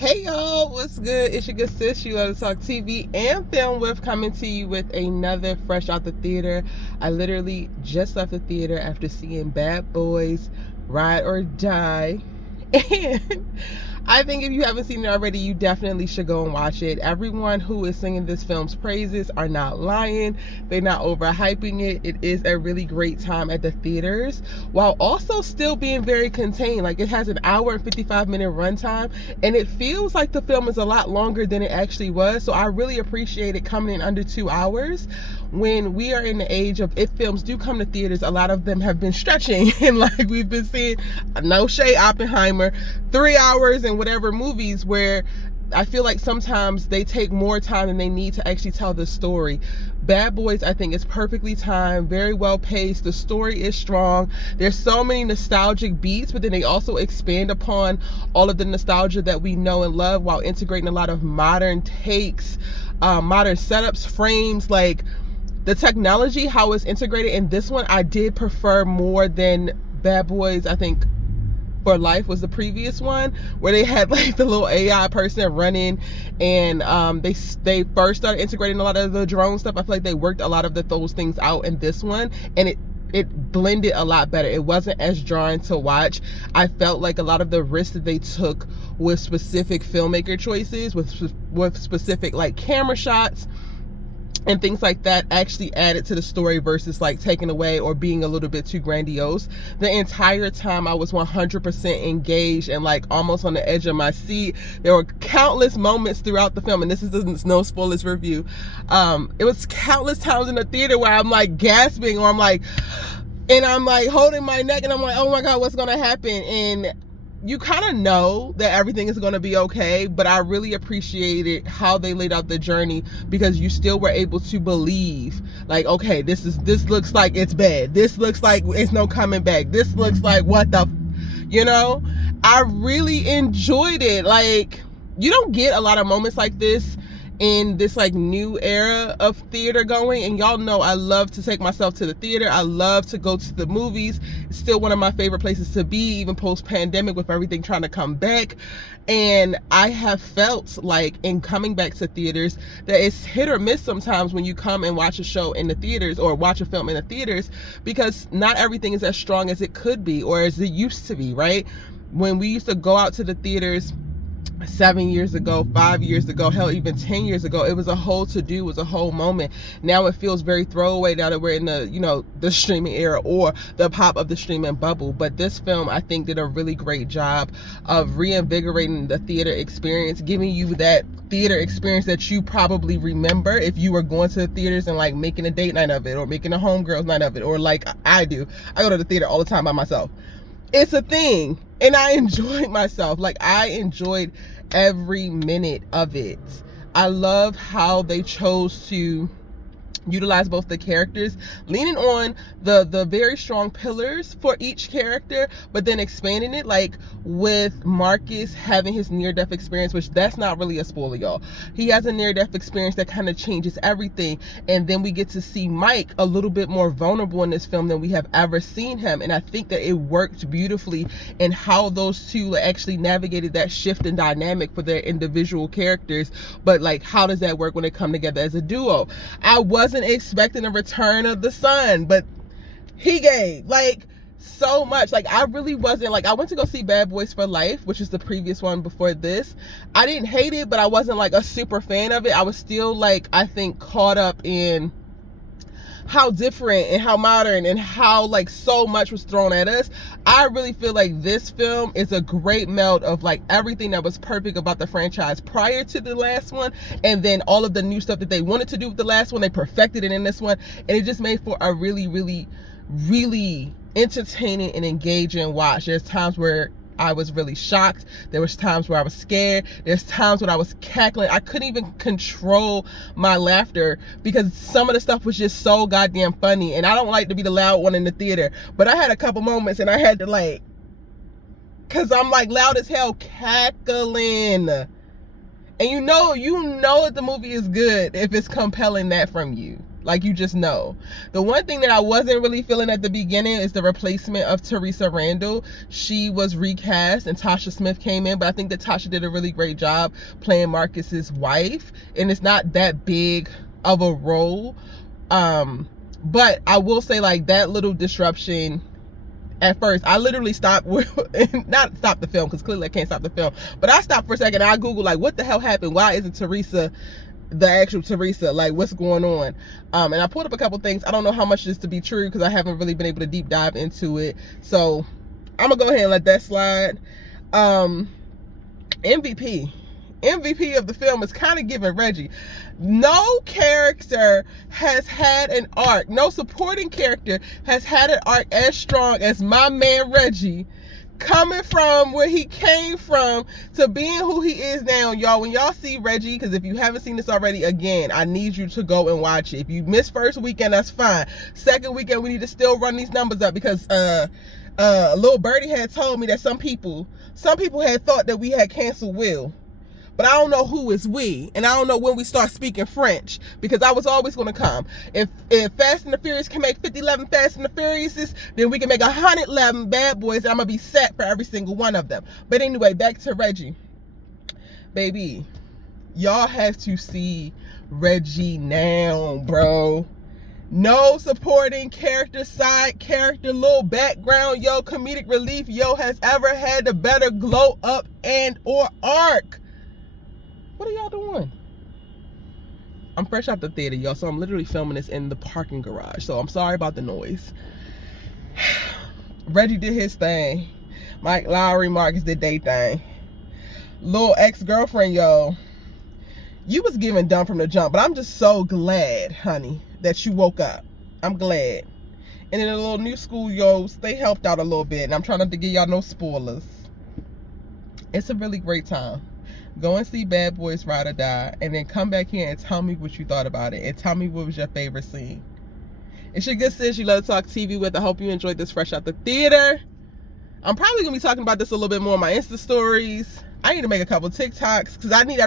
Hey y'all, what's good? It's your good sis, You Love to Talk TV and Film With, coming to you with another fresh out the theater. I literally just left the theater after seeing Bad Boys Ride or Die. And I think if you haven't seen it already, you definitely should go and watch it. Everyone who is singing this film's praises are not lying. They're not overhyping it. It is a really great time at the theaters, while also still being very contained. Like, it has an hour and 55-minute runtime, and it feels like the film is a lot longer than it actually was. So I really appreciate it coming in under 2 hours. When we are in the age of, if films do come to theaters, a lot of them have been stretching, and like we've been seeing, no shade, Oppenheimer, 3 hours and whatever movies, where I feel like sometimes they take more time than they need to actually tell the story. Bad Boys, I think, is perfectly timed, very well paced. The story is strong. There's so many nostalgic beats, but then they also expand upon all of the nostalgia that we know and love, while integrating a lot of modern takes, modern setups, frames. Like, the technology, how it's integrated in this one, I did prefer more than Bad Boys, I think, for Life was the previous one, where they had like the little AI person running, and they first started integrating a lot of the drone stuff. I feel like they worked a lot of those things out in this one, and it blended a lot better. It wasn't as drawing to watch. I felt like a lot of the risks that they took with specific filmmaker choices, with specific like camera shots and things like that, actually added to the story versus like taking away or being a little bit too grandiose. The entire time I was 100% engaged and like almost on the edge of my seat. There were countless moments throughout the film, and this is no spoilers review. It was countless times in the theater where I'm like gasping, or I'm like holding my neck, and I'm like, oh my God, what's gonna happen? And you kind of know that everything is going to be okay, but I really appreciated how they laid out the journey, because you still were able to believe, like, okay, this looks like it's bad. This looks like it's no coming back. This looks like what the, I really enjoyed it. Like, you don't get a lot of moments like this in this like new era of theater going, and y'all know I love to take myself to the theater. I love to go to the movies. It's still one of my favorite places to be, even post-pandemic, with everything trying to come back. And I have felt like, in coming back to theaters, that it's hit or miss sometimes when you come and watch a show in the theaters or watch a film in the theaters, because not everything is as strong as it could be or as it used to be, right? When we used to go out to the theaters 7 years ago, 5 years ago, hell, even 10 years ago, it was a whole to-do, it was a whole moment. Now it feels very throwaway, now that we're in the, the streaming era, or the pop of the streaming bubble. But this film, I think, did a really great job of reinvigorating the theater experience, giving you that theater experience that you probably remember if you were going to the theaters and like making a date night of it, or making a homegirls night of it, or like I do. I go to the theater all the time by myself. It's a thing, and I enjoyed myself. Like, I enjoyed every minute of it. I love how they chose to utilize both the characters, leaning on the very strong pillars for each character, but then expanding it, like with Marcus having his near-death experience, which that's not really a spoiler, y'all. He has a near-death experience that kind of changes everything, and then we get to see Mike a little bit more vulnerable in this film than we have ever seen him. And I think that it worked beautifully in how those two actually navigated that shift in dynamic for their individual characters. But like, how does that work when they come together as a duo? I wasn't expecting a return of the son, but he gave like so much. Like, I really wasn't, like, I went to go see Bad Boys for Life, which is the previous one before this. I didn't hate it, but I wasn't like a super fan of it. I was still like, I think, caught up in how different and how modern and how like so much was thrown at us. I really feel like this film is a great meld of like everything that was perfect about the franchise prior to the last one, and then all of the new stuff that they wanted to do with the last one, they perfected it in this one, and it just made for a really, really, really entertaining and engaging watch. There's times where I was really shocked. There was times where I was scared. There's times when I was cackling. I couldn't even control my laughter because some of the stuff was just so goddamn funny. And I don't like to be the loud one in the theater, but I had a couple moments and I had to like, cause I'm like loud as hell cackling. And you know that the movie is good if it's compelling that from you. Like, you just know. The one thing that I wasn't really feeling at the beginning is the replacement of Teresa Randall. She was recast and Tasha Smith came in, but I think that Tasha did a really great job playing Marcus's wife, and it's not that big of a role. But I will say, like, that little disruption at first, I literally stopped, not stop the film, because clearly I can't stop the film, but I stopped for a second and I Googled, like, what the hell happened? Why isn't Teresa the actual Teresa? Like, what's going on? And I pulled up a couple things. I don't know how much this to be true because I haven't really been able to deep dive into it. So I'm gonna go ahead and let that slide. MVP of the film is kind of giving Reggie. No character has had an arc. No supporting character has had an arc as strong as my man Reggie. Coming from where he came from to being who he is now, y'all. When y'all see Reggie, because if you haven't seen this already, again, I need you to go and watch it. If you missed first weekend, that's fine. Second weekend, we need to still run these numbers up, because Lil Birdie had told me that some people had thought that we had canceled Will. But I don't know who is we, and I don't know when we start speaking French, because I was always going to come. If Fast and the Furious can make 50-11 Fast and the Furiouses, then we can make 111 Bad Boys, and I'm going to be set for every single one of them. But anyway, back to Reggie. Baby, y'all have to see Reggie now, bro. No supporting character, side character, little background, yo, comedic relief, yo, has ever had a better glow up and or arc. What are y'all doing? I'm fresh out the theater, y'all, so I'm literally filming this in the parking garage, so I'm sorry about the noise. Reggie did his thing. Mike Lowry, Marcus did their thing. Little ex-girlfriend, yo, you was giving dumb from the jump, but I'm just so glad, honey, that you woke up. I'm glad. And then the little new school yos, they helped out a little bit, and I'm trying not to give y'all no spoilers. It's a really great time. Go and see Bad Boys Ride or Die, and then come back here and tell me what you thought about it, and tell me what was your favorite scene. It's your good sis you love to talk TV with. I hope you enjoyed this fresh out the theater. I'm probably gonna be talking about this a little bit more on my Insta stories. I need to make a couple TikToks because I need